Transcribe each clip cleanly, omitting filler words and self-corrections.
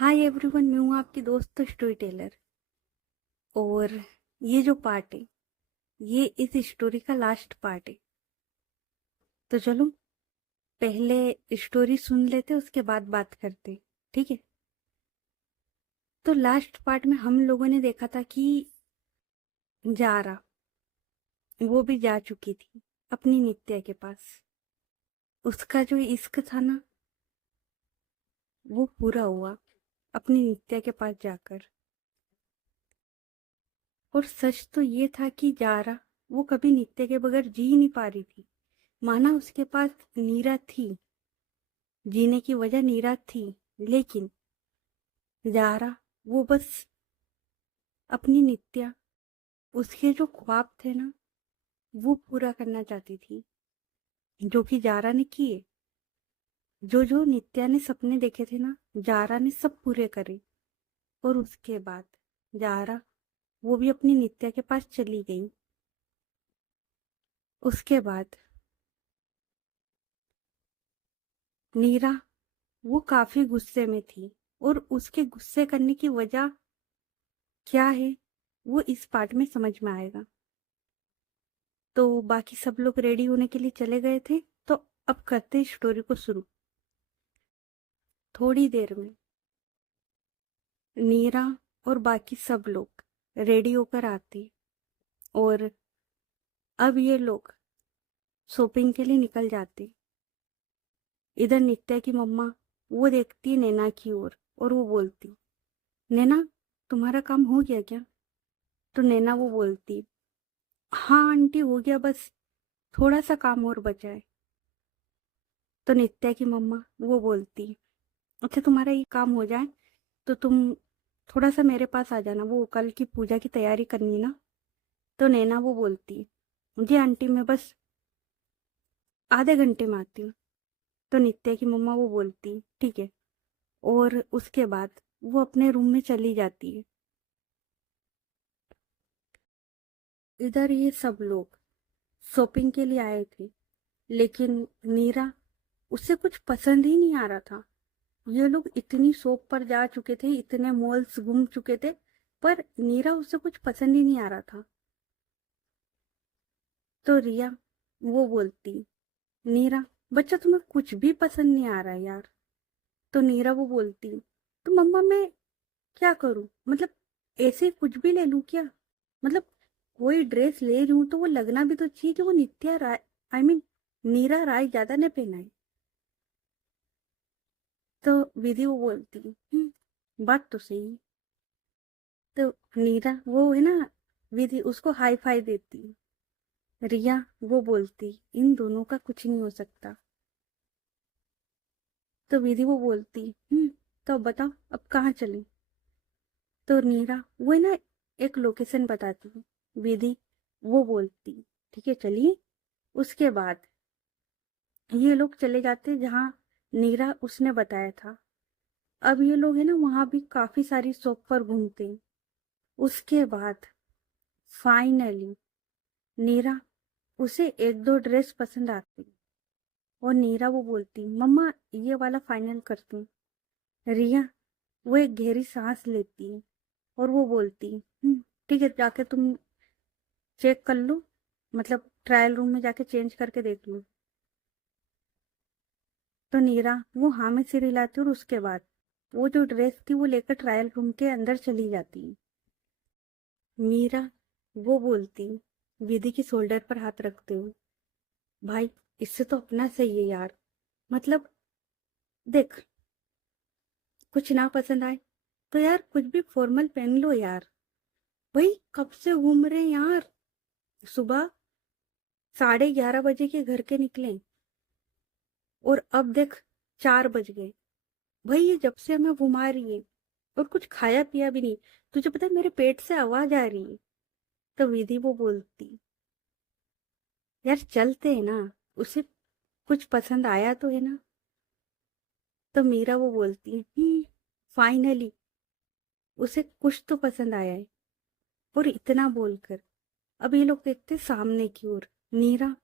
Hi everyone, मैं हूँ आपकी दोस्त स्टोरी टेलर। और ये जो पार्ट है, ये इस स्टोरी का लास्ट पार्ट है। तो चलो पहले स्टोरी सुन लेते, उसके बाद बात करते। ठीक है। तो लास्ट पार्ट में हम लोगों ने देखा था कि जारा वो भी जा चुकी थी अपनी नित्या के पास। उसका जो इश्क था ना, वो पूरा हुआ अपनी नित्या के पास जाकर। और सच तो ये था कि जारा वो कभी नित्या के बगैर जी ही नहीं पा रही थी। माना उसके पास नीरा थी, जीने की वजह नीरा थी, लेकिन जारा वो बस अपनी नित्या, उसके जो ख्वाब थे ना, वो पूरा करना चाहती थी, जो कि जारा ने किए। जो जो नित्या ने सपने देखे थे ना, जारा ने सब पूरे करे। और उसके बाद जारा वो भी अपनी नित्या के पास चली गई। उसके बाद नीरा वो काफी गुस्से में थी, और उसके गुस्से करने की वजह क्या है वो इस पार्ट में समझ में आएगा। तो बाकी सब लोग रेडी होने के लिए चले गए थे, तो अब करते हैं स्टोरी को शुरू। थोड़ी देर में नीरा और बाकी सब लोग रेडी होकर आते, और अब ये लोग शॉपिंग के लिए निकल जाते। इधर नित्या की मम्मा वो देखती है नैना की ओर, और वो बोलती, नैना तुम्हारा काम हो गया क्या? तो नैना वो बोलती, हाँ आंटी हो गया, बस थोड़ा सा काम और बचा है। तो नित्या की मम्मा वो बोलती, अच्छा तुम्हारा ये काम हो जाए तो तुम थोड़ा सा मेरे पास आ जाना, वो कल की पूजा की तैयारी करनी ना। तो नैना वो बोलती, जी आंटी मैं बस आधे घंटे में आती हूँ। तो नित्या की मम्मा वो बोलती ठीक है, और उसके बाद वो अपने रूम में चली जाती है। इधर ये सब लोग शॉपिंग के लिए आए थे, लेकिन नीरा, उसे कुछ पसंद ही नहीं आ रहा था। ये लोग इतनी शॉप पर जा चुके थे, इतने मॉल्स घूम चुके थे, पर नीरा उसे कुछ पसंद ही नहीं आ रहा था। तो रिया वो बोलती, नीरा बच्चा तुम्हें कुछ भी पसंद नहीं आ रहा है यार। तो नीरा वो बोलती, तो मम्मा मैं क्या करूं, मतलब ऐसे कुछ भी ले लूं क्या? मतलब कोई ड्रेस ले रही हूं तो वो लगना भी तो चाहिए कि वो नित्या राय, आई मीन नीरा राय ज्यादा ने पहना है। तो विधि वो बोलती, बात तो सही है। तो नीरा वो है ना, विधि उसको हाई फाई देती। रिया वो बोलती, इन दोनों का कुछ नहीं हो सकता। तो विधि वो बोलती, तो अब बताओ अब कहाँ चले? तो नीरा वो है ना एक लोकेशन बताती। विधि वो बोलती, ठीक है चलिए। उसके बाद ये लोग चले जाते जहाँ नीरा उसने बताया था। अब ये लोग है ना वहां भी काफी सारी शॉप पर घूमते हैं। उसके बाद फाइनली नीरा, उसे एक दो ड्रेस पसंद आती, और नीरा वो बोलती, मम्मा ये वाला फाइनल करती हूँ। रिया वो एक गहरी सांस लेती है, और वो बोलती, ठीक है जाके तुम चेक कर लो, मतलब ट्रायल रूम में जाके चेंज करके देख लो। तो नीरा वो हाँ में सिर हिलाती, और उसके बाद वो जो ड्रेस थी वो लेकर ट्रायल रूम के अंदर चली जाती है। मीरा वो बोलती, विधि की शोल्डर पर हाथ रखते हुए, भाई इससे तो अपना सही है यार, मतलब देख कुछ ना पसंद आए तो यार कुछ भी फॉर्मल पहन लो यार। भाई कब से घूम रहे हैं यार, सुबह 11:30 बजे के घर के निकले, और अब देख 4 बज गए। भाई ये जब से हमें घुमा रही है, और कुछ खाया पिया भी नहीं। तुझे पता है मेरे पेट से आवाज आ रही है। तो विधि वो बोलती, यार चलते हैं ना, उसे कुछ पसंद आया तो है ना। तो मीरा वो बोलती है, फाइनली उसे कुछ तो पसंद आया है। और इतना बोलकर अब ये लोग देखते सामने की ओर। नीरा,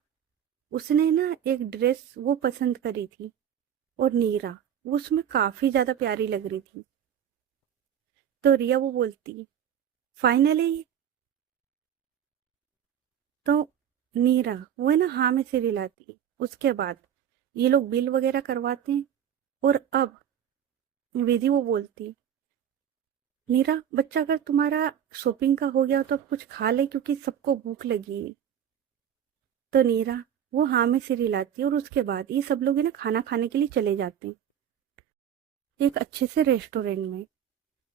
उसने ना एक ड्रेस वो पसंद करी थी, और नीरा वो उसमें काफी ज्यादा प्यारी लग रही थी। तो रिया वो बोलती, फाइनली। तो नीरा वो है ना हाँ में सिर हिलाती। उसके बाद ये लोग बिल वगैरह करवाते हैं। और अब विधि वो बोलती, नीरा बच्चा अगर तुम्हारा शॉपिंग का हो गया हो तो अब कुछ खा ले क्योंकि सबको भूख लगी है। तो नीरा वो हाँ में सिर हिलाती है और उसके बाद ये सब लोग है ना खाना खाने के लिए चले जाते हैं एक अच्छे से रेस्टोरेंट में।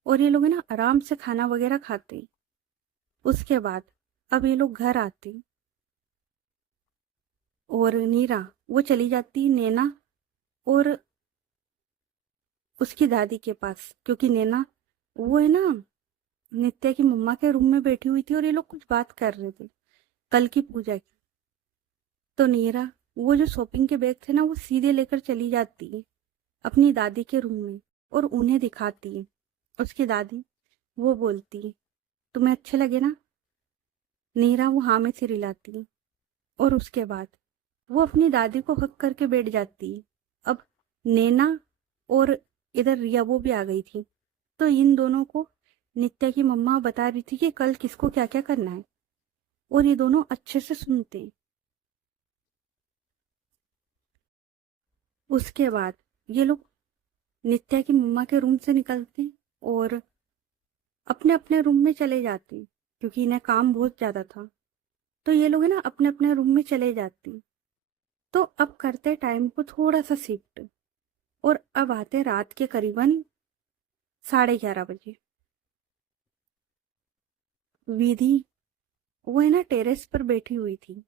और ये लोग है ना आराम से खाना वगैरह खाते हैं। उसके बाद अब ये लोग घर आते हैं और नीरा वो चली जाती है नैना और उसकी दादी के पास, क्योंकि नैना वो है ना नित्या की मम्मा के रूम में बैठी हुई थी और ये लोग कुछ बात कर रहे थे कल की पूजा की। तो नीरा वो जो शॉपिंग के बैग थे ना वो सीधे लेकर चली जाती है अपनी दादी के रूम में और उन्हें दिखाती है। उसकी दादी वो बोलती है, तुम्हें अच्छे लगे ना। नीरा वो हाँ में सिर हिलाती है और उसके बाद वो अपनी दादी को हक करके बैठ जाती है। अब नैना और इधर रिया वो भी आ गई थी। तो इन दोनों को नित्या की मम्मा बता रही थी कि कल किसको क्या क्या करना है और ये दोनों अच्छे से सुनते हैं। उसके बाद ये लोग नित्या की मम्मा के रूम से निकलते हैं और अपने अपने रूम में चले जाते हैं क्योंकि इन्हें काम बहुत ज्यादा था। तो ये लोग है ना अपने अपने रूम में चले जाते हैं। तो अब करते टाइम को थोड़ा सा शिफ्ट और अब आते रात के करीबन 11:30 बजे। विधि वो है ना टेरेस पर बैठी हुई थी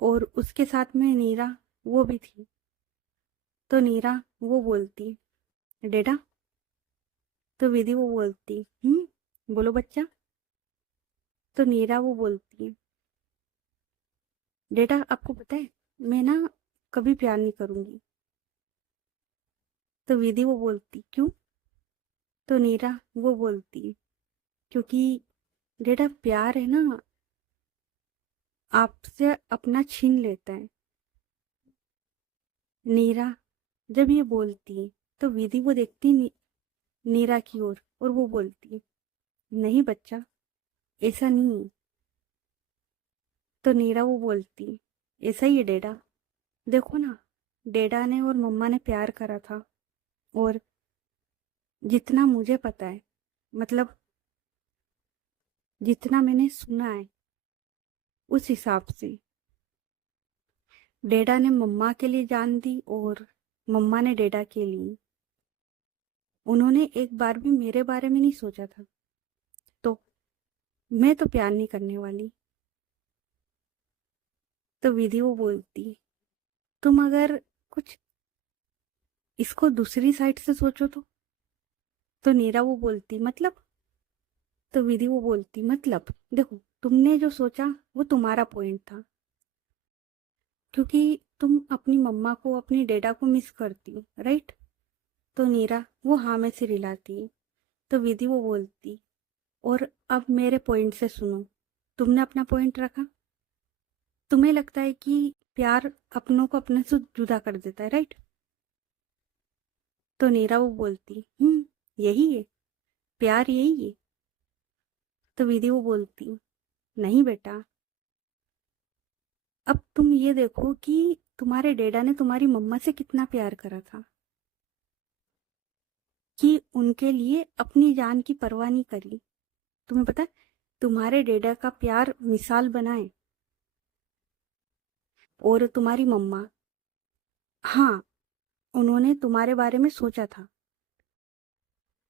और उसके साथ में नीरा वो भी थी। तो नीरा वो बोलती, डेटा। तो विधि वो बोलती, बोलो बच्चा। तो नीरा वो बोलती है, डेटा आपको पता है मैं ना कभी प्यार नहीं करूंगी। तो विधि वो बोलती, क्यों। तो नीरा वो बोलती, क्योंकि डेटा प्यार है ना आपसे अपना छीन लेता है। नीरा जब ये बोलती है तो विधि वो देखती नीरा की और वो बोलती है, नहीं बच्चा ऐसा नहीं है। तो नीरा वो बोलती है, ऐसा ही है डेडा। देखो ना डेडा ने और मम्मा ने प्यार करा था और जितना मुझे पता है, मतलब जितना मैंने सुना है उस हिसाब से डेडा ने मम्मा के लिए जान दी और मम्मा ने डेडा के लिए। उन्होंने एक बार भी मेरे बारे में नहीं सोचा था। तो मैं तो प्यार नहीं करने वाली। तो विधि वो बोलती, तुम अगर कुछ इसको दूसरी साइड से सोचो तो नीरा वो बोलती, मतलब। तो विधि वो बोलती, मतलब देखो तुमने जो सोचा वो तुम्हारा पॉइंट था क्योंकि तुम अपनी मम्मा को अपनी डेडा को मिस करती हो, राइट। तो नीरा वो हाँ में सिर हिलाती है। तो विधि वो बोलती, और अब मेरे पॉइंट से सुनो। तुमने अपना पॉइंट रखा, तुम्हें लगता है कि प्यार अपनों को अपने से जुदा कर देता है, राइट। तो नीरा वो बोलती, यही है प्यार, यही है। तो विधि वो बोलती, नहीं बेटा, अब तुम ये देखो कि तुम्हारे डैडा ने तुम्हारी मम्मा से कितना प्यार करा था कि उनके लिए अपनी जान की परवाह नहीं करी। तुम्हें पता है तुम्हारे डैडा का प्यार मिसाल बनाए। और तुम्हारी मम्मा, हाँ, उन्होंने तुम्हारे बारे में सोचा था,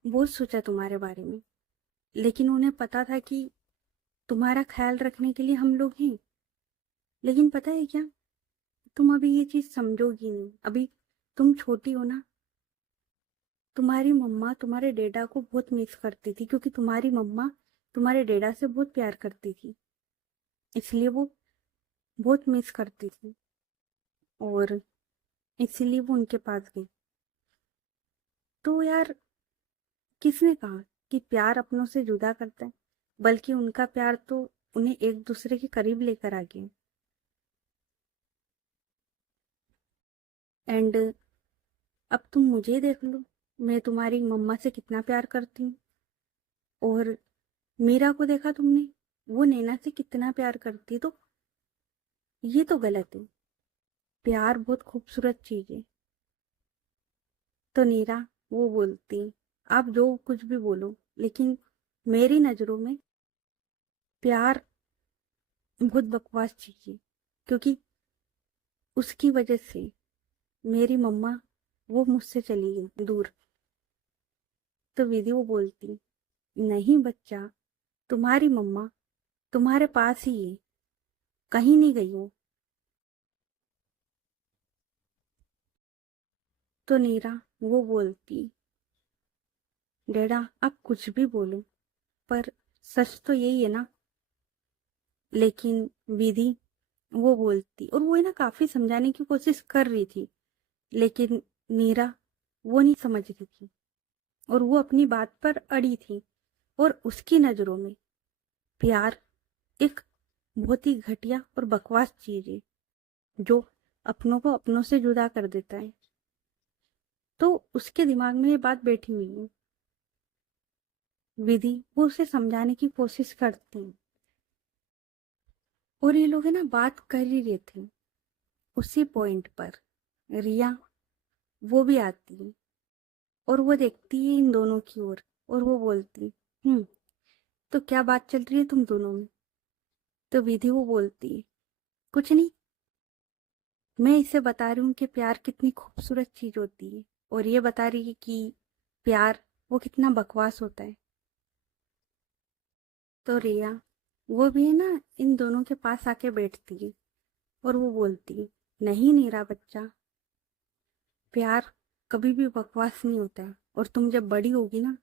बहुत सोचा तुम्हारे बारे में। लेकिन उन्हें पता था कि तुम्हारा ख्याल रखने के लिए हम लोग हैं। लेकिन पता है क्या, तुम अभी ये चीज समझोगी नहीं, अभी तुम छोटी हो ना। तुम्हारी मम्मा तुम्हारे डैडा को बहुत मिस करती थी क्योंकि तुम्हारी मम्मा तुम्हारे डैडा से बहुत प्यार करती थी, इसलिए वो बहुत मिस करती थी और इसीलिए वो उनके पास गई। तो यार किसने कहा कि प्यार अपनों से जुदा करता है, बल्कि उनका प्यार तो उन्हें एक दूसरे के करीब लेकर आ गया। एंड अब तुम मुझे देख लो, मैं तुम्हारी मम्मा से कितना प्यार करती हूँ। और मीरा को देखा तुमने, वो नैना से कितना प्यार करती, तो ये तो गलत है। प्यार बहुत खूबसूरत चीज है। तो नीरा वो बोलती, आप जो कुछ भी बोलो, लेकिन मेरी नजरों में प्यार बहुत बकवास चीज है, क्योंकि उसकी वजह से मेरी मम्मा वो मुझसे चली गई दूर। तो विधि वो बोलती, नहीं बच्चा, तुम्हारी मम्मा तुम्हारे पास ही है, कहीं नहीं गई वो। तो नीरा वो बोलती, डैडा आप कुछ भी बोलो, पर सच तो यही है ना। लेकिन विधि वो बोलती, और वो है ना काफी समझाने की कोशिश कर रही थी, लेकिन नीरा वो नहीं समझ रही थी, और वो अपनी बात पर अड़ी थी। और उसकी नजरों में प्यार एक बहुत ही घटिया और बकवास चीज है, जो अपनों को अपनों से जुदा कर देता है। तो उसके दिमाग में ये बात बैठी हुई है। विधि वो उसे समझाने की कोशिश करती है, और ये लोग है ना बात कर ही रहे थे। उसी पॉइंट पर रिया वो भी आती है, और वो देखती है इन दोनों की ओर, और वो बोलती, तो क्या बात चल रही है तुम दोनों में? तो विधि वो बोलती है, कुछ नहीं, मैं इसे बता रही हूँ कि प्यार कितनी खूबसूरत चीज होती है, और ये बता रही है कि प्यार वो कितना बकवास होता है। तो रिया वो भी है ना इन दोनों के पास आके बैठती है, और वो बोलती, नहीं मेरा बच्चा, प्यार कभी भी बकवास नहीं होता है, और तुम जब बड़ी होगी ना,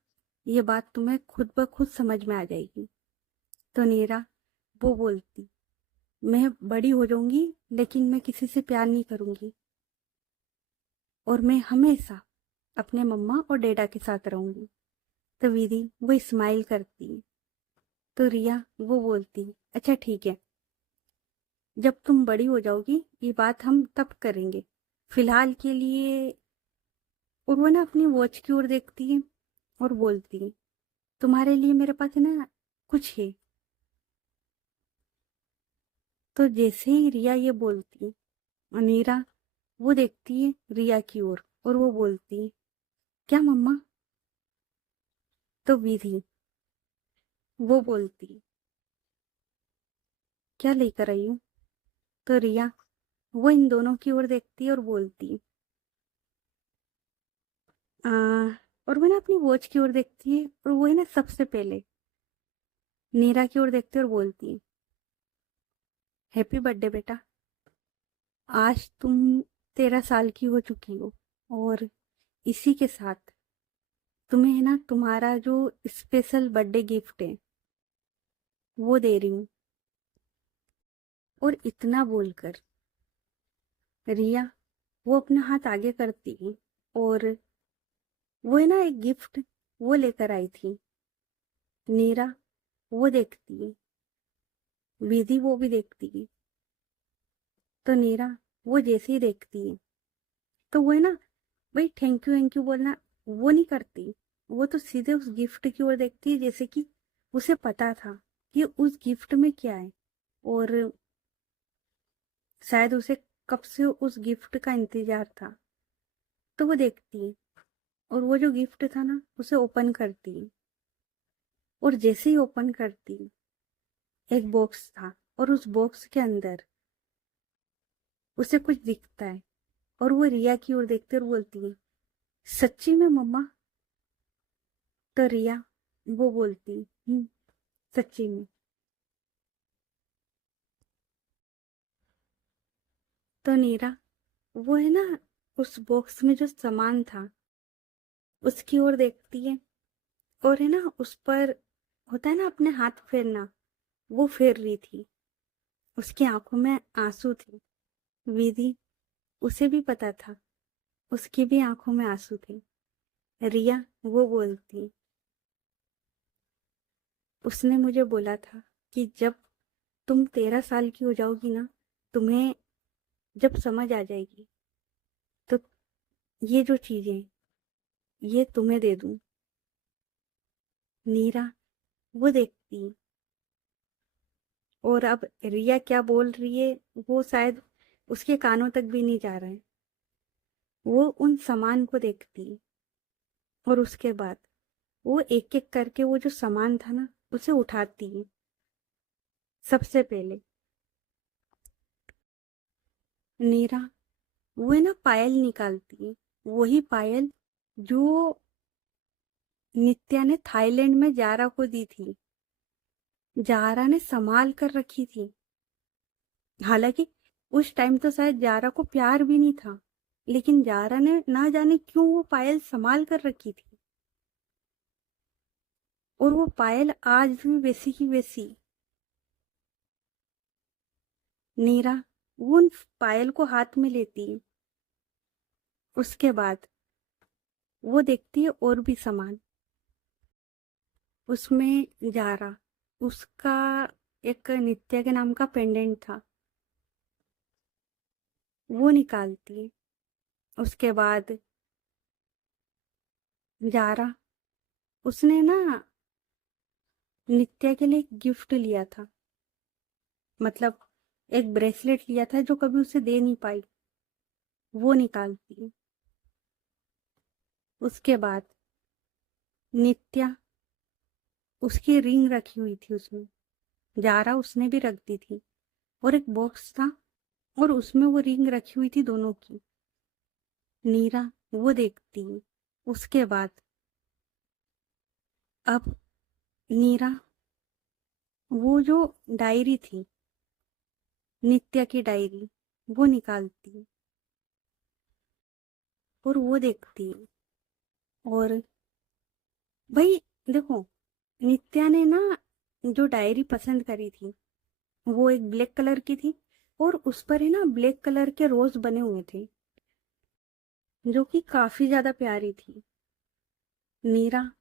ये बात तुम्हें खुद ब खुद समझ में आ जाएगी। तो नीरा वो बोलती, मैं बड़ी हो जाऊंगी, लेकिन मैं किसी से प्यार नहीं करूंगी, और मैं हमेशा अपने मम्मा और डैडा के साथ रहूंगी। तो विधि वो स्माइल करती है। तो रिया वो बोलती, अच्छा ठीक है, जब तुम बड़ी हो जाओगी ये बात हम तब करेंगे, फिलहाल के लिए। और वो ना अपनी वॉच की ओर देखती है, और बोलती है, तुम्हारे लिए मेरे पास है ना कुछ है। तो जैसे ही रिया ये बोलती, अनीरा वो देखती है रिया की ओर, और वो बोलती, क्या मम्मा? तो विधि वो बोलती, क्या लेकर आई हूँ? तो रिया वो इन दोनों की ओर देखती है, और बोलती, आ, और वो ना अपनी वॉच की ओर देखती है, और वो है ना सबसे पहले नीरा की ओर देखती है, और बोलती, हैप्पी बर्थडे बेटा, आज तुम 13 साल की हो चुकी हो, और इसी के साथ तुम्हें है ना तुम्हारा जो स्पेशल बर्थडे गिफ्ट है वो दे रही हूँ। और इतना बोलकर रिया वो अपना हाथ आगे करती है, और वो है ना एक गिफ्ट वो लेकर आई थी। नीरा वो देखती है, विधि वो भी देखती है। तो नीरा वो जैसे ही देखती है, तो वो है ना भाई थैंक यू बोलना वो नहीं करती। वो तो सीधे उस गिफ्ट की ओर देखती है, जैसे कि उसे पता था कि उस गिफ्ट में क्या है, और शायद उसे कब से उस गिफ्ट का इंतजार था। तो वो देखती है, और वो जो गिफ्ट था ना उसे ओपन करती है, और जैसे ही ओपन करती है, एक बॉक्स था, और उस बॉक्स के अंदर उसे कुछ दिखता है, और वो रिया की ओर देखती है, और बोलती है, सच्ची में मम्मा? तो रिया वो बोलती, सच्ची में। तो नीरा वो है ना उस बॉक्स में जो सामान था उसकी ओर देखती है, और है ना उस पर होता है ना अपने हाथ फेरना, वो फेर रही थी। उसकी आंखों में आंसू थे। विधि उसे भी पता था, उसकी भी आंखों में आंसू थे। रिया वो बोलती, उसने मुझे बोला था कि जब तुम 13 साल की हो जाओगी ना, तुम्हें जब समझ आ जाएगी, तो ये जो चीजें ये तुम्हें दे दूं। नीरा वो देखती, और अब रिया क्या बोल रही है वो शायद उसके कानों तक भी नहीं जा रहा है। वो उन सामान को देखती, और उसके बाद वो एक एक करके वो जो सामान था ना उसे उठाती। सबसे पहले नीरा वो है ना पायल निकालती, वही पायल जो नित्या ने थाईलैंड में जारा को दी थी। जारा ने संभाल कर रखी थी। हालांकि उस टाइम तो शायद जारा को प्यार भी नहीं था, लेकिन जारा ने ना जाने क्यों वो पायल संभाल कर रखी थी, और वो पायल आज भी वैसी की वैसी। नीरा वो उन पायल को हाथ में लेती है। उसके बाद वो देखती है और भी सामान। उसमें जारा, उसका एक नित्या के नाम का पेंडेंट था, वो निकालती है। उसके बाद जारा, उसने ना नित्या के लिए एक गिफ्ट लिया था, मतलब एक ब्रेसलेट लिया था जो कभी उसे दे नहीं पाई, वो निकालती है। उसके बाद नित्या, उसकी रिंग रखी हुई थी उसमें, जारा उसने भी रख दी थी, और एक बॉक्स था और उसमें वो रिंग रखी हुई थी दोनों की। नीरा वो देखती है। उसके बाद अब नीरा वो जो डायरी थी, नित्या की डायरी, वो निकालती है और वो देखती है। और भाई देखो, नित्या ने ना जो डायरी पसंद करी थी वो एक ब्लैक कलर की थी, और उस पर है ना ब्लैक कलर के रोज बने हुए थे, जो कि काफी ज्यादा प्यारी थी। नीरा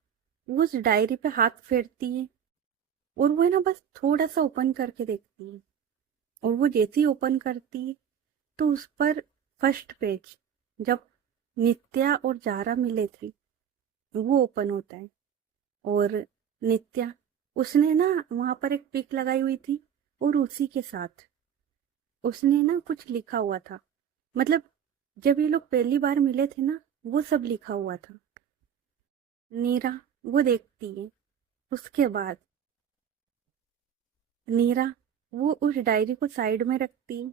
वो उस डायरी पे हाथ फेरती है, और वो है ना बस थोड़ा सा ओपन करके देखती है, और वो जैसे ही ओपन करती है तो उस पर फर्स्ट पेज, जब नित्या और जारा मिले थे, वो ओपन होता है। और नित्या, उसने ना वहां पर एक पिक लगाई हुई थी, और उसी के साथ उसने ना कुछ लिखा हुआ था, मतलब जब ये लोग पहली बार मिले थे ना, वो सब लिखा हुआ था। नीरा वो देखती है। उसके बाद नीरा वो उस डायरी को साइड में रखती है,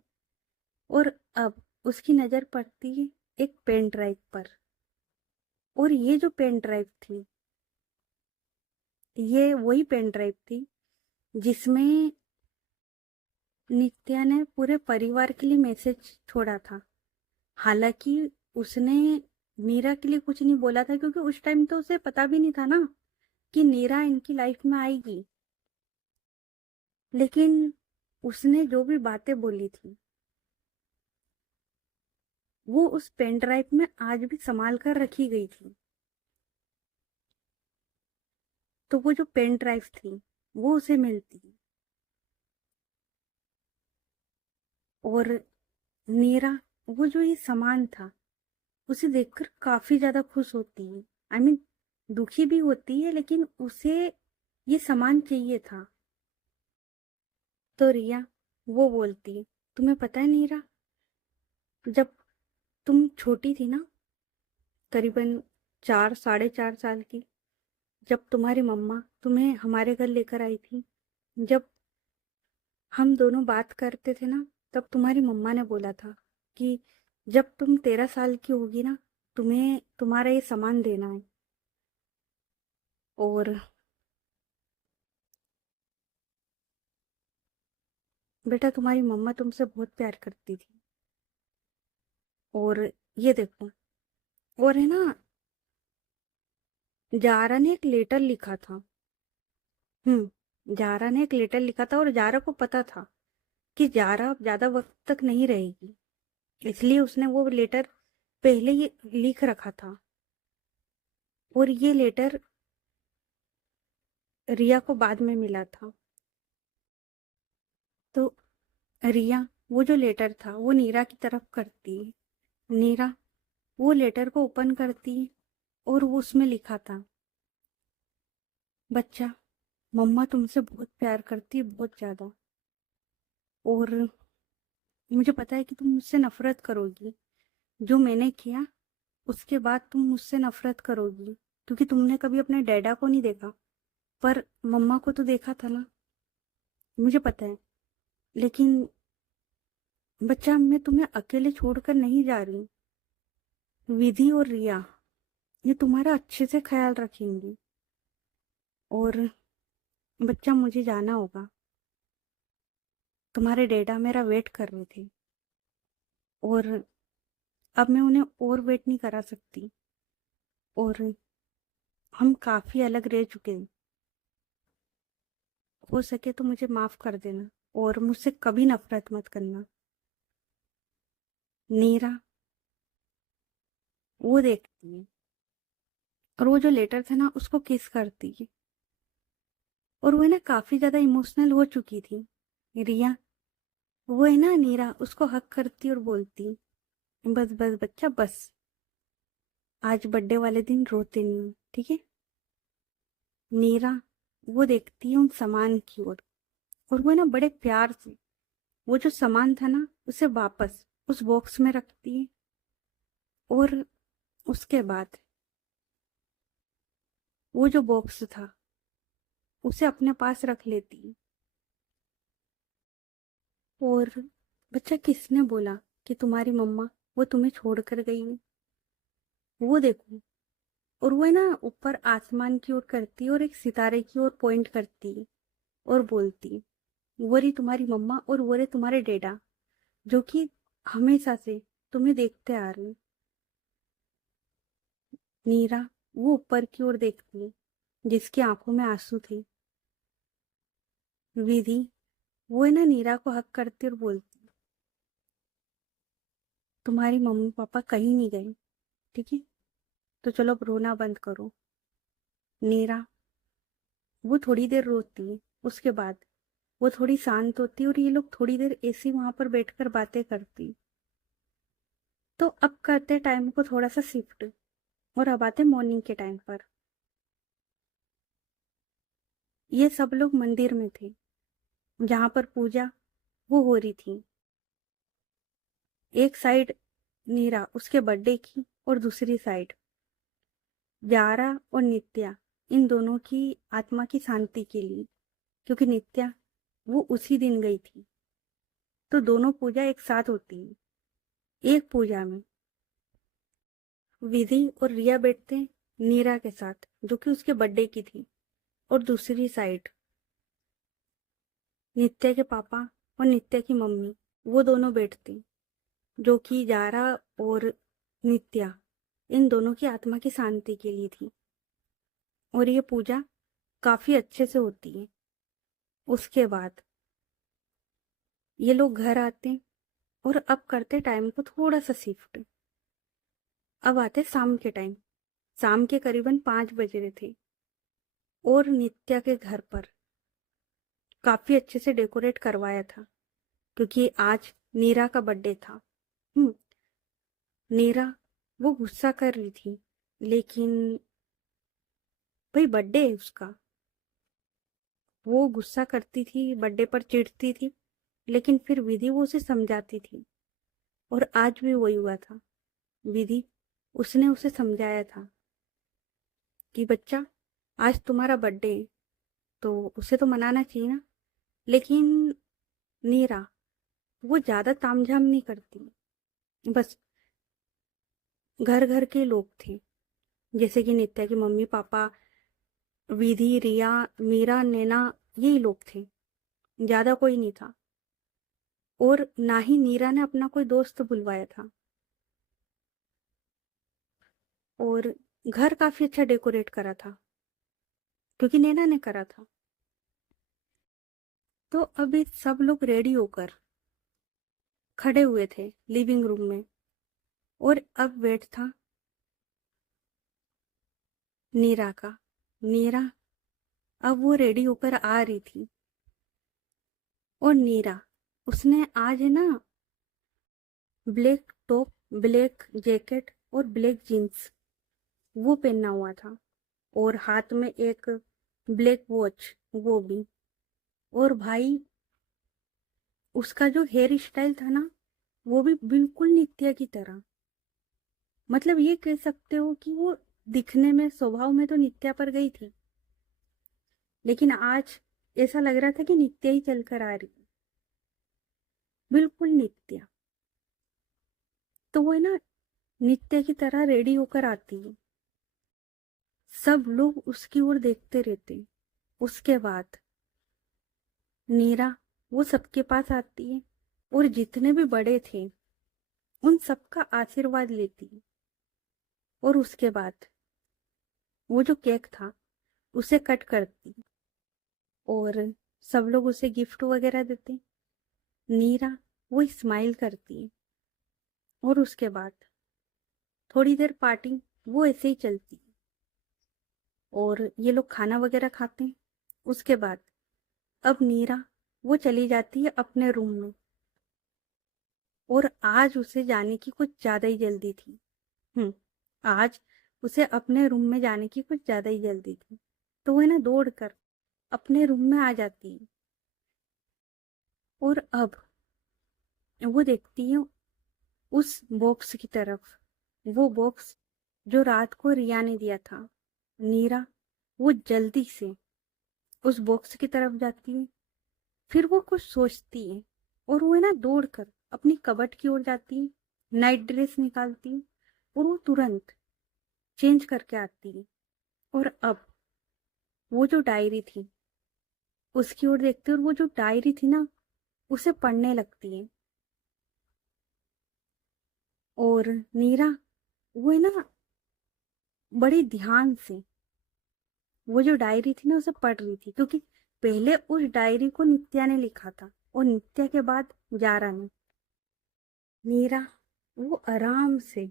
और अब उसकी नजर पड़ती है एक पेन ड्राइव पर। और ये जो पेन ड्राइव थी, ये वही पेन ड्राइव थी जिसमें नित्या ने पूरे परिवार के लिए मैसेज छोड़ा था। हालांकि उसने नीरा के लिए कुछ नहीं बोला था, क्योंकि उस टाइम तो उसे पता भी नहीं था ना कि नीरा इनकी लाइफ में आएगी। लेकिन उसने जो भी बातें बोली थी वो उस पेन ड्राइव में आज भी संभाल कर रखी गई थी। तो वो जो पेन ड्राइव थी वो उसे मिलती, और नीरा वो जो ये सामान था उसे देखकर काफी ज्यादा खुश होती है। आई मीन दुखी भी होती है, लेकिन उसे ये सामान चाहिए था। तो रिया वो बोलती है, तुम्हें पता है नीरा, जब तुम छोटी थी ना, करीबन 4 साढ़े 4 साल की, जब तुम्हारी मम्मा तुम्हें हमारे घर लेकर आई थी, जब हम दोनों बात करते थे ना, तब तुम्हारी मम्मा ने बोला था कि जब तुम 13 साल की होगी ना, तुम्हें तुम्हारा ये सामान देना है। और बेटा तुम्हारी मम्मा तुमसे बहुत प्यार करती थी। और ये देखो, और है ना, जारा ने एक लेटर लिखा था। जारा ने एक लेटर लिखा था, और जारा को पता था कि जारा अब ज्यादा वक्त तक नहीं रहेगी, इसलिए उसने वो लेटर पहले ही लिख रखा था। और ये लेटर रिया को बाद में मिला था। तो रिया वो जो लेटर था वो नीरा की तरफ करती है। नीरा वो लेटर को ओपन करती है, और वो उसमें लिखा था, बच्चा मम्मा तुमसे बहुत प्यार करती है, बहुत ज्यादा। और मुझे पता है कि तुम मुझसे नफरत करोगी। जो मैंने किया उसके बाद तुम मुझसे नफरत करोगी, क्योंकि तुमने कभी अपने डैडा को नहीं देखा, पर मम्मा को तो देखा था ना। मुझे पता है, लेकिन बच्चा, मैं तुम्हें अकेले छोड़कर नहीं जा रही। विधि और रिया ये तुम्हारा अच्छे से ख्याल रखेंगी। और बच्चा, मुझे जाना होगा। तुम्हारे डैडा मेरा वेट कर रहे थे, और अब मैं उन्हें और वेट नहीं करा सकती। और हम काफी अलग रह चुके हैं। हो सके तो मुझे माफ कर देना, और मुझसे कभी नफरत मत करना। नीरा वो देखती है, और वो जो लेटर था ना उसको किस करती है। और वो है ना काफी ज्यादा इमोशनल हो चुकी थी। रिया, वो है ना नीरा, उसको हक करती और बोलती, बस बस बच्चा बस, आज बर्थडे वाले दिन रोते नहीं, ठीक है। नीरा वो देखती है उन सामान की ओर, और वो है ना बड़े प्यार से वो जो सामान था ना उसे वापस उस बॉक्स में रखती है। और उसके बाद वो जो बॉक्स था उसे अपने पास रख लेती है। और बच्चा, किसने बोला कि तुम्हारी मम्मा वो तुम्हें छोड़कर गई है? वो देखो। और वो है ना ऊपर आसमान की ओर करती है, और एक सितारे की ओर पॉइंट करती है, और बोलती, वो रही तुम्हारी मम्मा, और वो रहे तुम्हारे डैडा, जो कि हमेशा से तुम्हें देखते आ रहे हैं। नीरा वो ऊपर की ओर देखती है, जिसकी आंखों में आंसू थे। विधि वो है ना नीरा को हक करती और बोलती, तुम्हारी मम्मी पापा कहीं नहीं गए, ठीक है, तो चलो अब रोना बंद करो। नीरा वो थोड़ी देर रोती है, उसके बाद वो थोड़ी शांत होती है, और ये लोग थोड़ी देर ऐसी वहां पर बैठकर बातें करती। तो अब करते टाइम को थोड़ा सा शिफ्ट, और अब आते मॉर्निंग के टाइम पर। ये सब लोग मंदिर में थे, जहां पर पूजा वो हो रही थी। एक साइड नीरा उसके बर्थडे की, और दूसरी साइड जारा और नित्या, इन दोनों की आत्मा की शांति के लिए, क्योंकि नित्या वो उसी दिन गई थी। तो दोनों पूजा एक साथ होती है। एक पूजा में विधि और रिया बैठते हैं नीरा के साथ, जो कि उसके बर्थडे की थी। और दूसरी साइड नित्या के पापा और नित्या की मम्मी, वो दोनों बैठते हैं, जो कि जारा और नित्या, इन दोनों की आत्मा की शांति के लिए थी। और ये पूजा काफी अच्छे से होती है। उसके बाद ये लोग घर आते हैं, और अब करते टाइम को थोड़ा सा शिफ्ट। अब आते शाम के टाइम। शाम के करीबन 5 बज रहे थे, और नित्या के घर पर काफी अच्छे से डेकोरेट करवाया था, क्योंकि आज नीरा का बर्थडे था। हम्म। नीरा वो गुस्सा कर रही थी, लेकिन भाई बर्थडे है उसका। वो गुस्सा करती थी, बर्थडे पर चिढ़ती थी, लेकिन फिर विधि वो उसे समझाती थी। और आज भी वही हुआ था। विधि उसने उसे समझाया था कि बच्चा, आज तुम्हारा बर्थडे है, तो उसे तो मनाना चाहिए ना। लेकिन नीरा वो ज्यादा तामझाम नहीं करती। बस घर घर के लोग थे, जैसे कि नित्या के मम्मी पापा, विधि, रिया, मीरा, नैना, यही लोग थे। ज्यादा कोई नहीं था। और ना ही नीरा ने अपना कोई दोस्त बुलवाया था। और घर काफी अच्छा डेकोरेट करा था, क्योंकि नैना ने करा था। तो अभी सब लोग रेडी होकर खड़े हुए थे लिविंग रूम में, और अब वेट था नीरा का। नीरा अब वो रेडी होकर आ रही थी। और नीरा उसने आज है ना ब्लैक टॉप, ब्लैक जैकेट और ब्लैक जीन्स वो पहना हुआ था, और हाथ में एक ब्लैक वॉच वो भी। और भाई उसका जो हेयर स्टाइल था ना, वो भी बिल्कुल नित्या की तरह। मतलब ये कह सकते हो कि वो दिखने में, स्वभाव में तो नित्या पर गई थी, लेकिन आज ऐसा लग रहा था कि नित्या ही चल कर आ रही है, बिल्कुल नित्या। तो वो है ना, नित्या की तरह रेडी होकर आती है, सब लोग उसकी ओर देखते रहते। उसके बाद नीरा, वो सबके पास आती है और जितने भी बड़े थे उन सबका आशीर्वाद लेती है। और उसके बाद वो जो केक था उसे कट करती और सब लोग उसे गिफ्ट वगैरह देते। नीरा वो स्माइल करती है और उसके बाद थोड़ी देर पार्टी वो ऐसे ही चलती है और ये लोग खाना वगैरह खाते हैं। उसके बाद अब नीरा वो चली जाती है अपने रूम में, और आज उसे जाने की कुछ ज्यादा ही जल्दी थी। आज उसे अपने रूम में जाने की कुछ ज्यादा ही जल्दी थी, तो वो है ना दौड़ कर अपने रूम में आ जाती है। और अब वो देखती है उस बॉक्स की तरफ, वो बॉक्स जो रात को रिया ने दिया था। नीरा वो जल्दी से उस बॉक्स की तरफ जाती है, फिर वो कुछ सोचती है और वो है ना दौड़कर अपनी कबर्ड की ओर जाती है, नाइट ड्रेस निकालती है और वो तुरंत चेंज करके आती है। और अब वो जो डायरी थी उसकी ओर देखती है और वो जो डायरी थी ना उसे पढ़ने लगती है। और नीरा वो है ना बड़ी ध्यान से वो जो डायरी थी ना उसे पढ़ रही थी, क्योंकि पहले उस डायरी को नित्या ने लिखा था और नित्या के बाद जारा ने। मीरा वो आराम से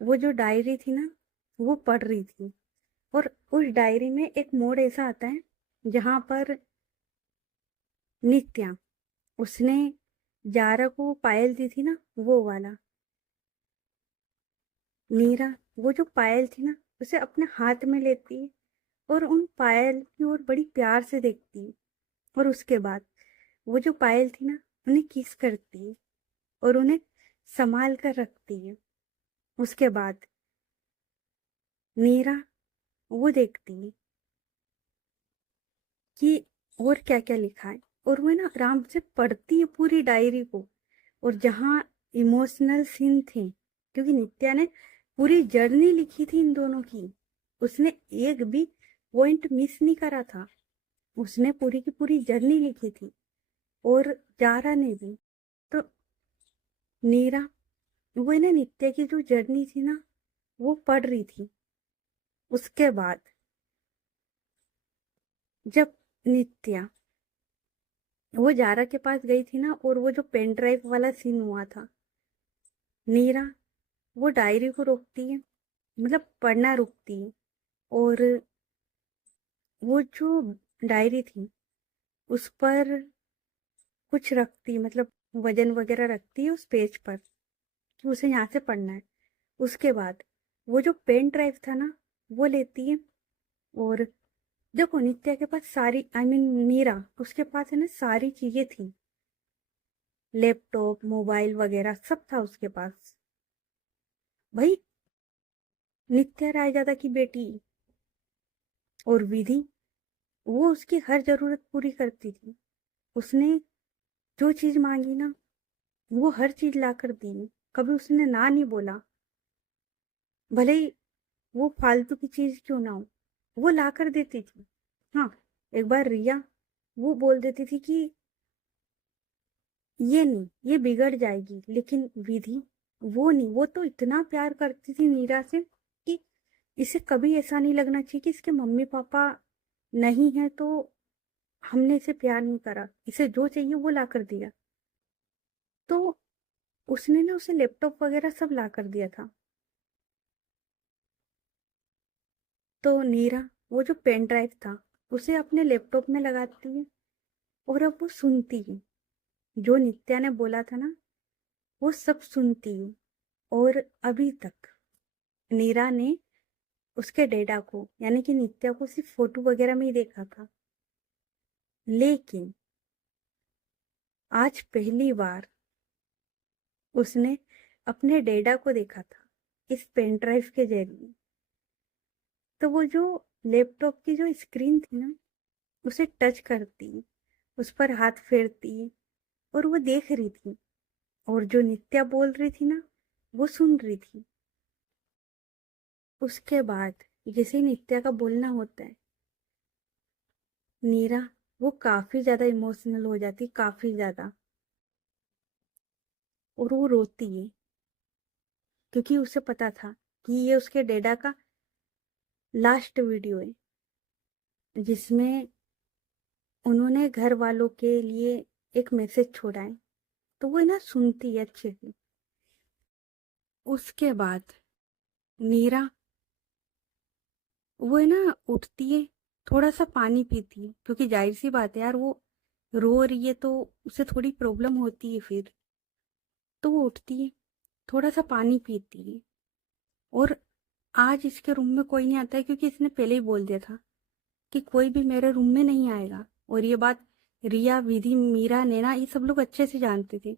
वो जो डायरी थी ना वो पढ़ रही थी। और उस डायरी में एक मोड़ ऐसा आता है जहां पर नित्या, उसने जारा को पायल दी थी ना, वो वाला। मीरा वो जो पायल थी ना उसे अपने हाथ में लेती है और उन पायल की ओर बड़ी प्यार से देखती है। और उसके बाद वो जो पायल थी ना उन्हें किस करती है और उन्हें संभाल कर रखती है। उसके बाद नीरा वो देखती है कि और क्या क्या लिखा है, और वो ना आराम से पढ़ती है पूरी डायरी को। और जहाँ इमोशनल सीन थे, क्योंकि नित्या ने पूरी जर्नी लिखी थी इन दोनों की, उसने एक भी पॉइंट मिस नहीं करा था, उसने पूरी की पूरी जर्नी लिखी थी। और जारा ने भी। तो नीरा वो है ना नित्या की जो जर्नी थी ना वो पढ़ रही थी। उसके बाद जब नित्या वो जारा के पास गई थी ना और वो जो पेन ड्राइव वाला सीन हुआ था, नीरा वो डायरी को रोकती है, मतलब पढ़ना रोकती है और वो जो डायरी थी उस पर कुछ रखती, मतलब वजन वगैरह रखती है उस पेज पर कि उसे यहाँ से पढ़ना है। उसके बाद वो जो पेन ड्राइव था ना वो लेती है। और देखो नित्या के पास सारी, आई मीन मीरा, उसके पास है ना सारी चीजें थी, लैपटॉप मोबाइल वगैरह सब था उसके पास। भाई नित्या रायजादा की बेटी और विधि, वो उसकी हर जरूरत पूरी करती थी। उसने जो चीज मांगी ना वो हर चीज ला कर दी, कभी उसने ना नहीं बोला, भले ही वो फालतू की चीज क्यों ना हो, वो ला कर देती थी। हाँ, एक बार रिया वो बोल देती थी कि ये नहीं, ये बिगड़ जाएगी, लेकिन विधि वो नहीं, वो तो इतना प्यार करती थी मीरा से कि इसे कभी ऐसा नहीं लगना चाहिए कि इसके मम्मी पापा नहीं है तो हमने इसे प्यार नहीं करा, इसे जो चाहिए वो ला कर दिया। तो उसने ना उसे लैपटॉप वगैरह सब ला कर दिया था। तो नीरा वो जो पेन ड्राइव था उसे अपने लैपटॉप में लगाती है और अब वो सुनती है, जो नित्या ने बोला था ना वो सब सुनती है। और अभी तक नीरा ने उसके डेडा को, यानी कि नित्या को, सिर्फ फोटो वगैरह में ही देखा था, लेकिन आज पहली बार उसने अपने डेडा को देखा था इस पेन ड्राइव के जरिए। तो वो जो लैपटॉप की जो स्क्रीन थी ना, उसे टच करती, उस पर हाथ फेरती और वो देख रही थी, और जो नित्या बोल रही थी ना, वो सुन रही थी। उसके बाद जैसे नित्या का बोलना होता है, नीरा वो काफी ज्यादा इमोशनल हो जाती, काफी ज्यादा, और वो रोती है क्योंकि उसे पता था कि ये उसके डैडा का लास्ट वीडियो है जिसमें उन्होंने घर वालों के लिए एक मैसेज छोड़ा है। तो वो ना सुनती है अच्छे से। उसके बाद नीरा वो है ना उठती है, थोड़ा सा पानी पीती है क्योंकि जाहिर सी बात है यार, वो रो रही है तो उसे थोड़ी प्रॉब्लम होती है फिर। तो वो उठती है, थोड़ा सा पानी पीती है, और आज इसके रूम में कोई नहीं आता है क्योंकि इसने पहले ही बोल दिया था कि कोई भी मेरे रूम में नहीं आएगा। और ये बात रिया, विधि, मीरा, नैना ये सब लोग अच्छे से जानते थे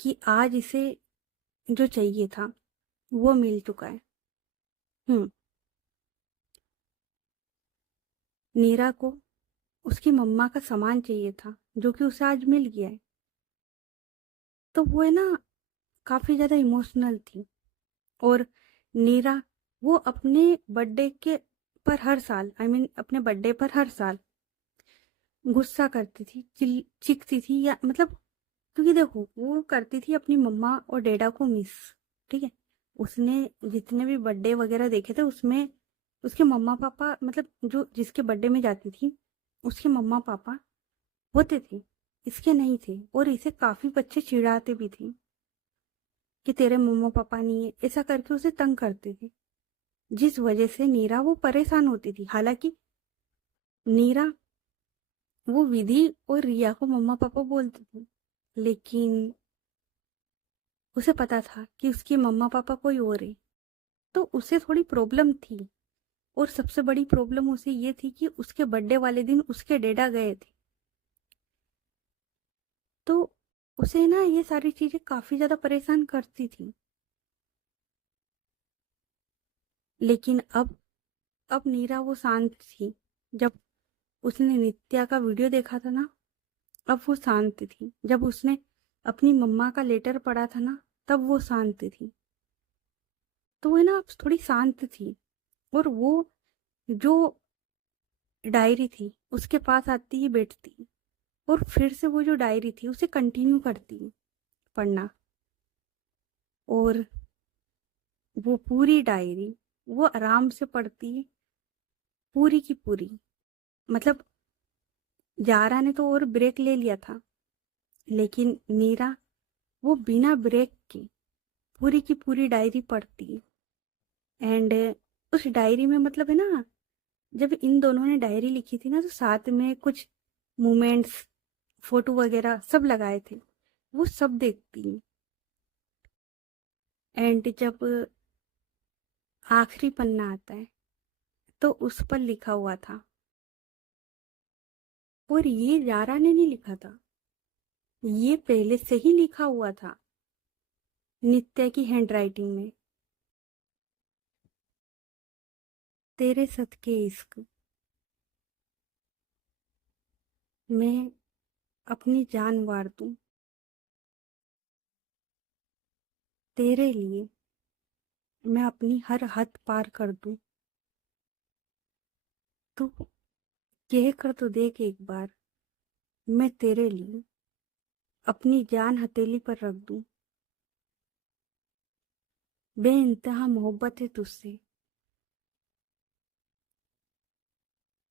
कि आज इसे जो चाहिए था वो मिल चुका है। हम्म। नीरा को उसकी मम्मा का सामान चाहिए था जो कि उसे आज मिल गया है। तो वो है ना काफी ज्यादा इमोशनल थी। और नीरा वो अपने बर्थडे के पर हर साल, अपने बर्थडे पर हर साल गुस्सा करती थी, चीखती थी, या मतलब क्योंकि देखो वो करती थी अपनी मम्मा और डैडा को मिस। ठीक है। उसने जितने भी बर्थडे वगैरह देखे थे उसमें उसके मम्मा पापा, मतलब जो जिसके बर्थडे में जाती थी उसके मम्मा पापा होते थे, इसके नहीं थे। और इसे काफी बच्चे चिढ़ाते भी थे कि तेरे मम्मा पापा नहीं है, ऐसा करके उसे तंग करते थे, जिस वजह से नीरा वो परेशान होती थी। हालांकि नीरा वो विधि और रिया को मम्मा पापा बोलती थी, लेकिन उसे पता था कि उसके मम्मा पापा कोई और है। तो उसे थोड़ी प्रॉब्लम थी। और सबसे बड़ी प्रॉब्लम उसे ये थी कि उसके बर्थडे वाले दिन उसके डैडा गए थे। तो उसे ना ये सारी चीजें काफी ज्यादा परेशान करती थी। लेकिन अब नीरा वो शांत थी। जब उसने नित्या का वीडियो देखा था ना, अब वो शांत थी। जब उसने अपनी मम्मा का लेटर पढ़ा था ना, तब वो शांत थी। तो वो ना अब थोड़ी शांत थी। और वो जो डायरी थी उसके पास आती ही बैठती, और फिर से वो जो डायरी थी उसे कंटिन्यू करती पढ़ना। और वो पूरी डायरी वो आराम से पढ़ती, पूरी की पूरी। मतलब जारा ने तो और ब्रेक ले लिया था, लेकिन नीरा वो बिना ब्रेक के पूरी की पूरी डायरी पढ़ती। एंड उस डायरी में मतलब है ना, जब इन दोनों ने डायरी लिखी थी ना तो साथ में कुछ मोमेंट्स, फोटो वगैरह सब लगाए थे, वो सब देखती। एंड जब आखिरी पन्ना आता है तो उस पर लिखा हुआ था, और ये जारा ने नहीं लिखा था, ये पहले से ही लिखा हुआ था नित्या की हैंडराइटिंग में। तेरे सदके इश्क, मैं अपनी जान वार दूं तेरे लिए, मैं अपनी हर हद पार कर दूं। तू कह कर तो देख एक बार, मैं तेरे लिए अपनी जान हथेली पर रख दूं। बेइंतहा मोहब्बत है तुझसे,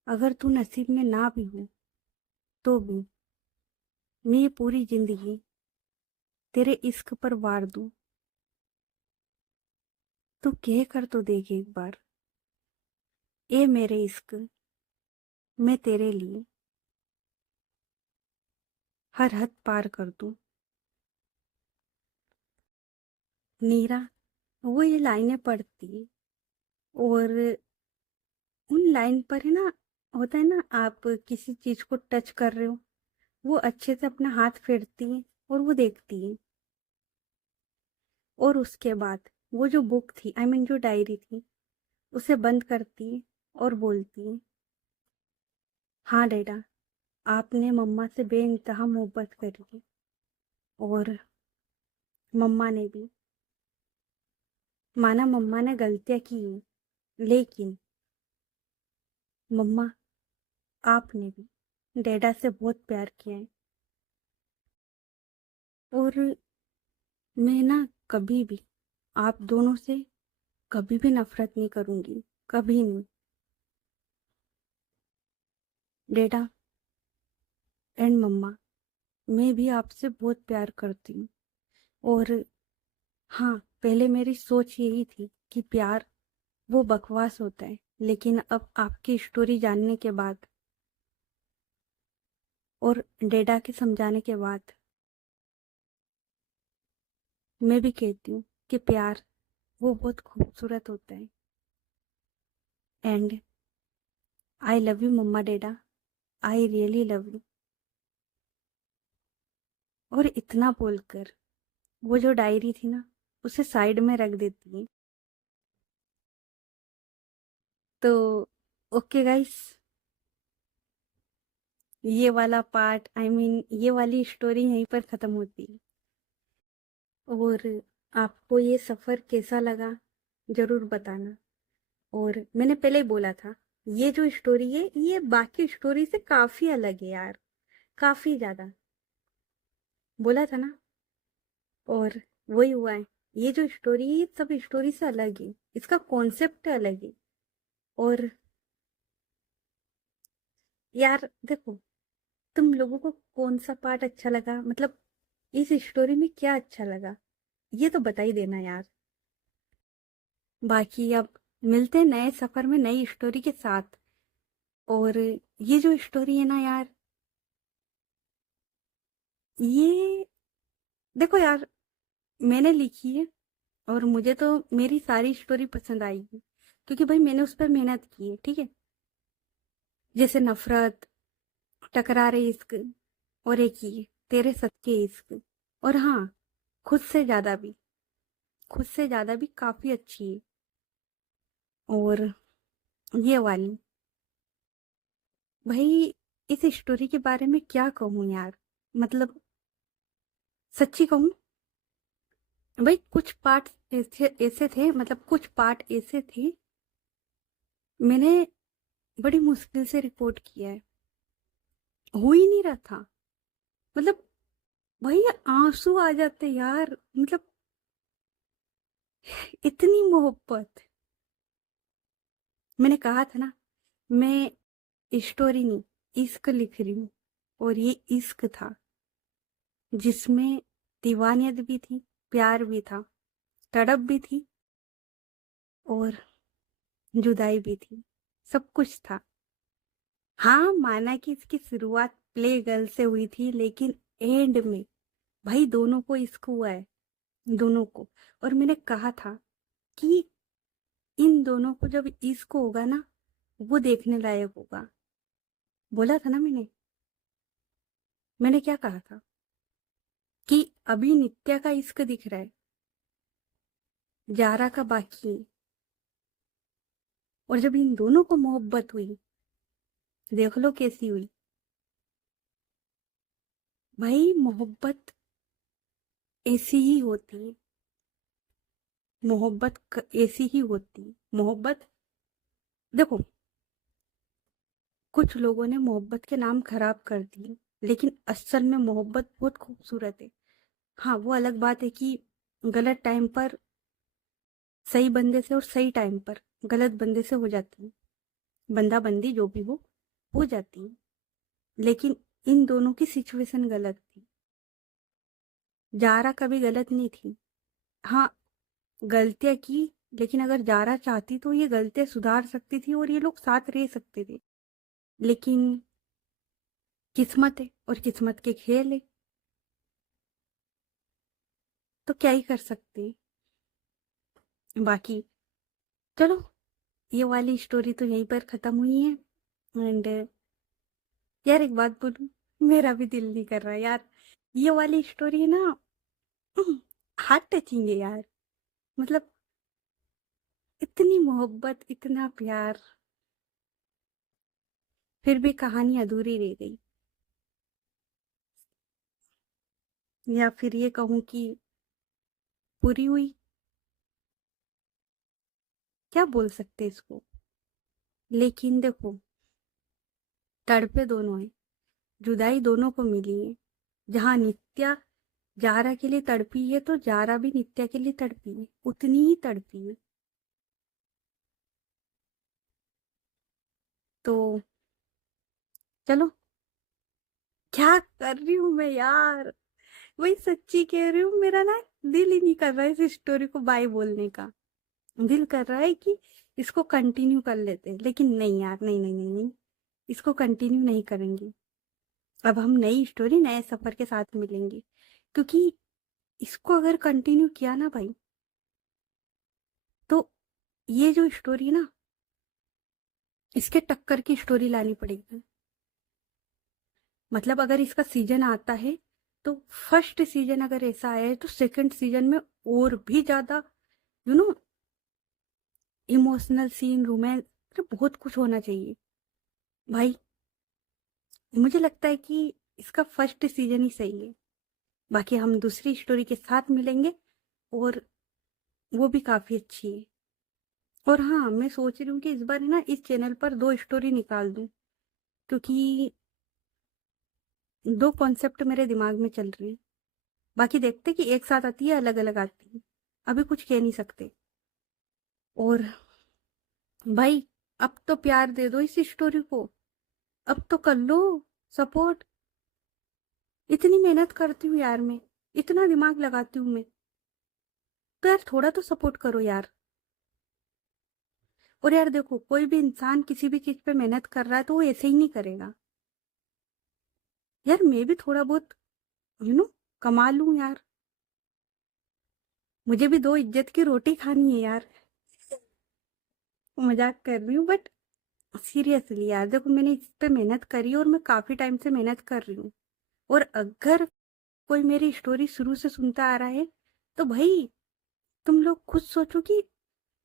अगर तू नसीब में ना भी हो तो भी मैं ये पूरी जिंदगी तेरे इश्क पर वार दूं। तू कह कर तो देख एक बार, ए मेरे इश्क, मैं तेरे लिए हर हद पार कर दूं। नीरा वो ये लाइनें पढ़ती, और उन लाइन पर है ना होता है ना, आप किसी चीज को टच कर रहे हो, वो अच्छे से अपना हाथ फेरती है और वो देखती है। और उसके बाद वो जो बुक थी, आई मीन जो डायरी थी, उसे बंद करती है और बोलती है, हाँ डैडा, आपने मम्मा से बेइंतहा मोहब्बत करी और मम्मा ने भी। माना मम्मा ने गलतियां की, लेकिन मम्मा, आपने भी डैडा से बहुत प्यार किया है। और मैं ना कभी भी आप दोनों से कभी भी नफरत नहीं करूंगी, कभी नहीं। डैडा एंड मम्मा, मैं भी आपसे बहुत प्यार करती हूँ। और हाँ, पहले मेरी सोच यही थी कि प्यार वो बकवास होता है, लेकिन अब आपकी स्टोरी जानने के बाद और डैडा के समझाने के बाद मैं भी कहती हूँ कि प्यार वो बहुत खूबसूरत होता है। And I love you mumma dada, I really love you. और इतना बोलकर वो जो डायरी थी ना, उसे साइड में रख देती है। तो ओके गाइस, ये वाला पार्ट, आई मीन ये वाली स्टोरी यहीं पर खत्म होती है। और आपको ये सफर कैसा लगा जरूर बताना। और मैंने पहले ही बोला था, ये जो स्टोरी है ये बाकी स्टोरी से काफी अलग है यार, काफी ज्यादा, बोला था ना। और वही हुआ है, ये जो स्टोरी है ये सब स्टोरी से अलग है, इसका कॉन्सेप्ट अलग है। और यार देखो, तुम लोगों को कौन सा पार्ट अच्छा लगा, मतलब इस स्टोरी में क्या अच्छा लगा, ये तो बता ही देना यार। बाकी अब मिलते हैं नए सफर में नई स्टोरी के साथ। और ये जो स्टोरी है ना यार, ये देखो यार, मैंने लिखी है और मुझे तो मेरी सारी स्टोरी पसंद आई है, क्योंकि भाई मैंने उस पर मेहनत की है, ठीक है। जैसे नफरत, टकरारे इश्क, और एक ये तेरे सच्चे इश्क। और हाँ, खुद से ज्यादा भी, खुद से ज्यादा भी काफी अच्छी है। और ये वाली, भाई इस स्टोरी के बारे में क्या कहूँ यार, मतलब सच्ची कहूँ, भाई कुछ पार्ट ऐसे ऐसे थे, मतलब कुछ पार्ट ऐसे थे, मैंने बड़ी मुश्किल से रिपोर्ट किया है, हो ही नहीं रहा था। मतलब भाई आंसू आ जाते यार, मतलब इतनी मोहब्बत। मैंने कहा था ना, मैं स्टोरी नहीं, इश्क लिख रही हूँ। और ये इश्क था जिसमें दीवानियत भी थी, प्यार भी था, तड़प भी थी, और जुदाई भी थी, सब कुछ था। हाँ, माना कि इसकी शुरुआत प्ले गर्ल से हुई थी, लेकिन एंड में भाई दोनों को इश्क हुआ है, दोनों को। और मैंने कहा था कि इन दोनों को जब इश्क होगा ना, वो देखने लायक होगा, बोला था ना मैंने क्या कहा था कि अभी नित्या का इश्क दिख रहा है, जारा का बाकी है। और जब इन दोनों को मोहब्बत हुई, देख लो कैसी हुई। भाई मोहब्बत ऐसी ही होती है, ऐसी ही होती है मोहब्बत। देखो, कुछ लोगों ने मोहब्बत के नाम खराब कर दिए, लेकिन असल में मोहब्बत बहुत खूबसूरत है। हाँ, वो अलग बात है कि गलत टाइम पर सही बंदे से और सही टाइम पर गलत बंदे से हो जाती है, बंदा बंदी जो भी हो जाती है। लेकिन इन दोनों की सिचुएशन गलत थी, जारा कभी गलत नहीं थी। हाँ, गलतियां की, लेकिन अगर जारा चाहती तो ये गलतियां सुधार सकती थी और ये लोग साथ रह सकते थे। लेकिन किस्मत है और किस्मत के खेल है, तो क्या ही कर सकते हैं। बाकी चलो, ये वाली स्टोरी तो यहीं पर खत्म हुई है। एंड यार एक बात बोलूं, मेरा भी दिल नहीं कर रहा यार। ये वाली स्टोरी है ना, हार्ट टचिंग है यार। मतलब इतनी मोहब्बत, इतना प्यार, फिर भी कहानी अधूरी रह गई। या फिर ये कहूँ कि पूरी हुई, क्या बोल सकते इसको। लेकिन देखो, तड़पे दोनों हैं, जुदाई दोनों को मिली है। जहाँ नित्या जारा के लिए तड़पी है, तो जारा भी नित्या के लिए तड़पी है, उतनी ही तड़पी है। तो चलो, क्या कर रही हूँ मैं यार, वही सच्ची कह रही हूँ। मेरा ना दिल ही नहीं कर रहा है इस स्टोरी को बाय बोलने का। दिल कर रहा है कि इसको कंटिन्यू कर लेते, लेकिन नहीं यार, नहीं नहीं नहीं नहीं, इसको कंटिन्यू नहीं करेंगे। अब हम नई स्टोरी नए सफर के साथ मिलेंगे, क्योंकि इसको अगर कंटिन्यू किया ना भाई, तो ये जो स्टोरी है ना, इसके टक्कर की स्टोरी लानी पड़ेगी। मतलब अगर इसका सीजन आता है, तो फर्स्ट सीजन अगर ऐसा आया है, तो सेकंड सीजन में और भी ज्यादा, you know, emotional scene, romance, बहुत कुछ होना चाहिए भाई। मुझे लगता है कि इसका फर्स्ट सीजन ही सही है। बाकी हम दूसरी स्टोरी के साथ मिलेंगे, और वो भी काफी अच्छी है। और हाँ, मैं सोच रही हूँ कि इस बार है ना, इस चैनल पर दो स्टोरी निकाल दूं, क्योंकि दो कॉन्सेप्ट मेरे दिमाग में चल रही है। बाकी देखते कि एक साथ आती है अलग अलग आती है, अभी कुछ कह नहीं सकते। और भाई, अब तो प्यार दे दो इस स्टोरी को, अब तो कर लो सपोर्ट। इतनी मेहनत करती हूँ यार मैं, इतना दिमाग लगाती हूँ मैं, तो यार थोड़ा तो सपोर्ट करो यार। और यार देखो, कोई भी इंसान किसी भी चीज पे मेहनत कर रहा है, तो वो ऐसे ही नहीं करेगा। यार मैं भी थोड़ा बहुत, यू नो, कमा लूं यार। मुझे भी दो इज्जत की रोटी खानी है यार। मजाक कर रही हूँ, बट सीरियसली यार देखो, मैंने इस पे मेहनत करी, और मैं काफी टाइम से मेहनत कर रही हूँ। और अगर कोई मेरी स्टोरी शुरू से सुनता आ रहा है, तो भाई तुम लोग खुद सोचो कि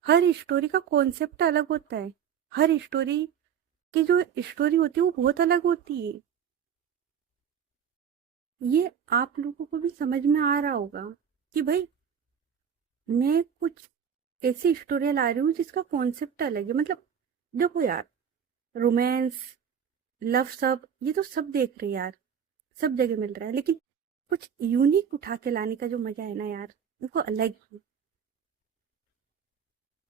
हर स्टोरी का कॉन्सेप्ट अलग होता है। हर स्टोरी की जो स्टोरी होती है, वो बहुत अलग होती है। ये आप लोगों को भी समझ में आ रहा होगा कि भाई, मैं कुछ ऐसी स्टोरी ला रही हूँ जिसका कॉन्सेप्ट अलग है। मतलब देखो यार, रोमांस, लव, सब ये तो सब देख रहे हैं यार, सब जगह मिल रहा है, लेकिन कुछ यूनिक उठा के लाने का जो मजा है ना यार, वो अलग ही।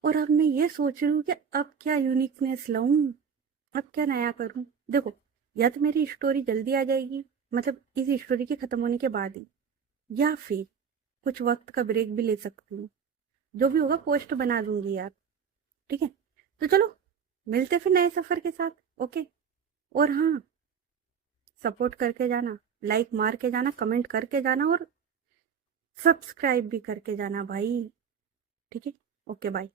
और अब मैं ये सोच रही हूँ कि अब क्या यूनिकनेस लाऊं, अब क्या नया करूं। देखो, या तो मेरी स्टोरी जल्दी आ जाएगी, मतलब इस स्टोरी के खत्म होने के बाद ही, या फिर कुछ वक्त का ब्रेक भी ले सकती हूँ। जो भी होगा पोस्ट बना दूंगी यार, ठीक है। तो चलो, मिलते फिर नए सफर के साथ। ओके। और हाँ, सपोर्ट करके जाना, लाइक मार के जाना, कमेंट करके जाना, और सब्सक्राइब भी करके जाना भाई, ठीक है। Okay, bye.